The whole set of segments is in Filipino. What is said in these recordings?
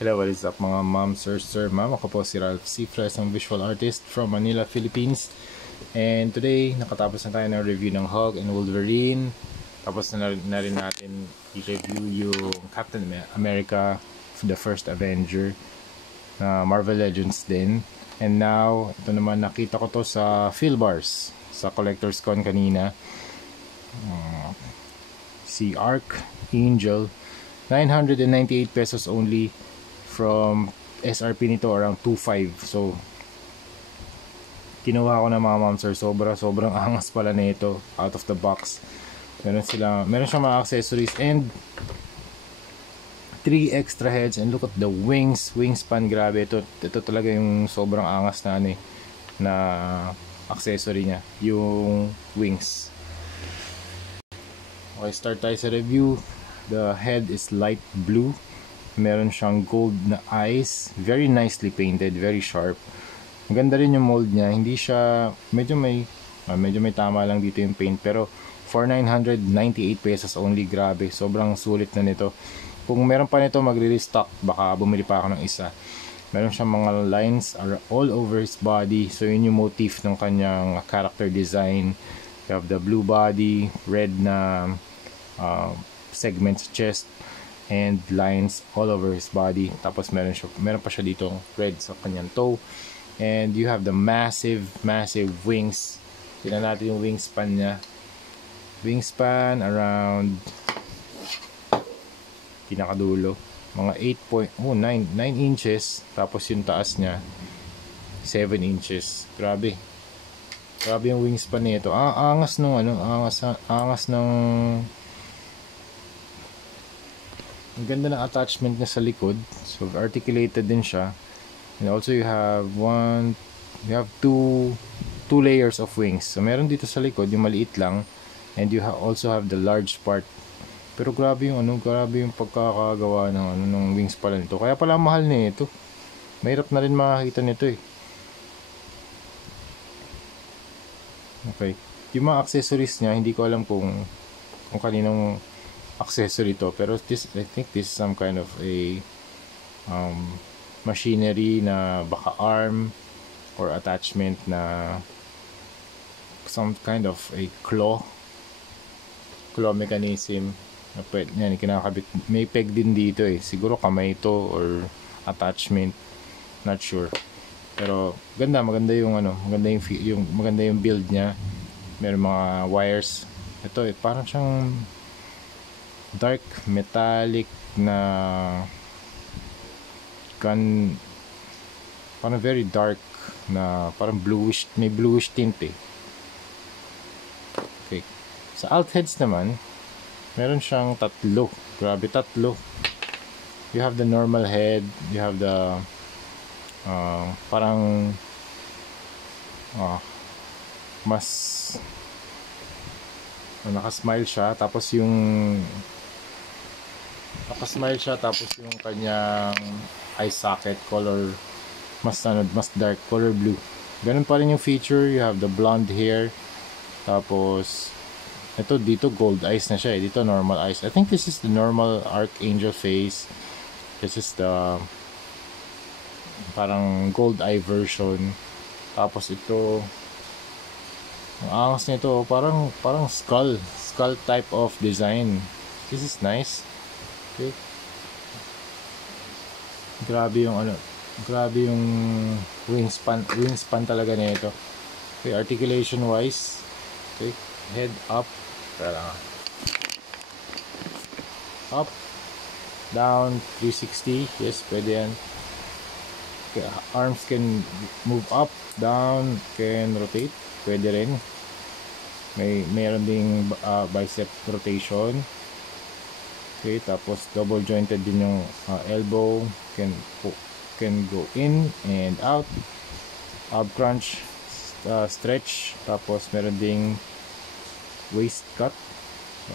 Hello, what is up mga ma'am, sir, ma'am? Ako po si Ralph Cifra, isang visual artist from Manila, Philippines. And today, nakatapos na tayo ng review ng Hulk and Wolverine. Tapos na rin natin i-review yung Captain America, the First Avenger, na Marvel Legends din. And now, ito naman, nakita ko to sa Philbars, sa Collector's Con kanina. Si Archangel, 998 pesos only. From SRP nito around 2.5. So kinuha ko na mga ma'am sir, sobrang angas pala nito out of the box. Meron siyang mga accessories and 3 extra heads, and look at the wingspan. Grabe, ito talaga yung sobrang angas na na accessory niya, yung wings. Okay, start tayo sa review. The head is light blue. Meron siyang gold na eyes, very nicely painted, very sharp. Maganda rin yung mold niya. Hindi siya, medyo may tama lang dito yung paint, pero for 998 pesos only, grabe, sobrang sulit na nito. Kung meron pa nito magre-restock, baka bumili pa ako ng isa. Meron siyang mga lines all over his body, so yun yung motif ng kanyang character design. You have the blue body, red na segments chest, and lines all over his body. Tapos meron pa siya dito red sa kanyang toe, and you have the massive wings. Tingnan natin yung wingspan niya. Wingspan around pinakadulo mga 9 inches, tapos yung taas niya 7 inches. Grabe yung wingspan nito. Angas ng ang ganda ng attachment niya sa likod. So articulated din siya. And also you have two layers of wings. So meron dito sa likod yung maliit lang, and you also have the large part. Pero grabe yung pagkakagawa ng wings pala nito. Kaya pala mahal nito. Mahirap na rin makakita nito eh. Okay. Yung mga accessories niya, hindi ko alam kung kaninong accessory to, pero I think this is some kind of a machinery na baka arm or attachment na some kind of a claw mechanism na pwede yan kinakabit. May peg din dito eh, siguro kamay ito or attachment, not sure. Pero maganda yung maganda yung build niya. Meron mga wires. Ito eh, parang siyang dark metallic na parang very dark na parang bluish, may bluish tint eh. Okay. Sa alt heads naman, meron siyang tatlo. Grabe, tatlo. You have the normal head, you have the parang mas nakasmile siya, tapos yung kanyang eye socket color mas dark color blue. Ganun pa rin yung feature. You have the blonde hair, tapos dito gold eyes na siya eh. Dito normal eyes. I think this is the normal Archangel face. This is the parang gold eye version. Tapos ito, ang angas nito, parang skull type of design. This is nice. Okay. Grabe yung wingspan talaga nito. Okay, articulation wise. Okay, head up, down 360. Yes, pwede yan. Okay, arms can move up, down, can rotate, pwede rin. Mayroon ding bicep rotation. Okay, tapos double jointed din yung elbow, can go in and out. Ab crunch, stretch, tapos meron ding waist cut.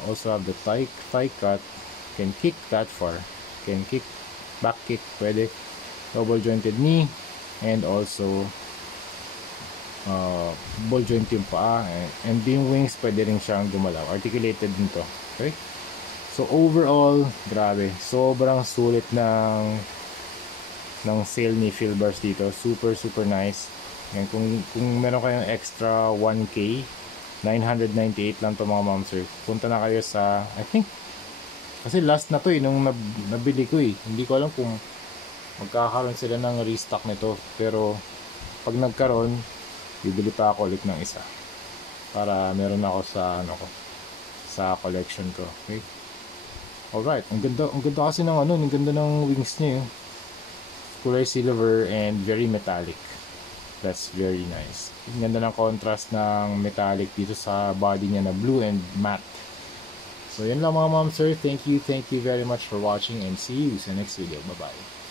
Also have the thigh cut, can kick that far, can kick, back kick, pwede. Double jointed knee, and also ball joint yung paa, and yung wings pwede rin siyang gumalaw, articulated din to. Okay, so overall, grabe, sobrang sulit ng ng sale ni Philbars dito. Super nice. Yan, kung meron kayong extra 1K, 998 lang to mga ma'am sir. Punta na kayo sa, I think, kasi last na to nung nabili ko Hindi ko alam kung magkakaroon sila ng restock nito. Pero pag nagkaroon, bibili pa ako ulit ng isa. Para meron ako sa sa collection ko. Okay? Alright, ang ganda kasi ng ang ganda ng wings niya. Kulay silver and very metallic. That's very nice. Ang ganda ng contrast ng metallic dito sa body niya na blue and matte. So yun lang mga ma'am sir. Thank you very much for watching and see you sa next video. Bye bye.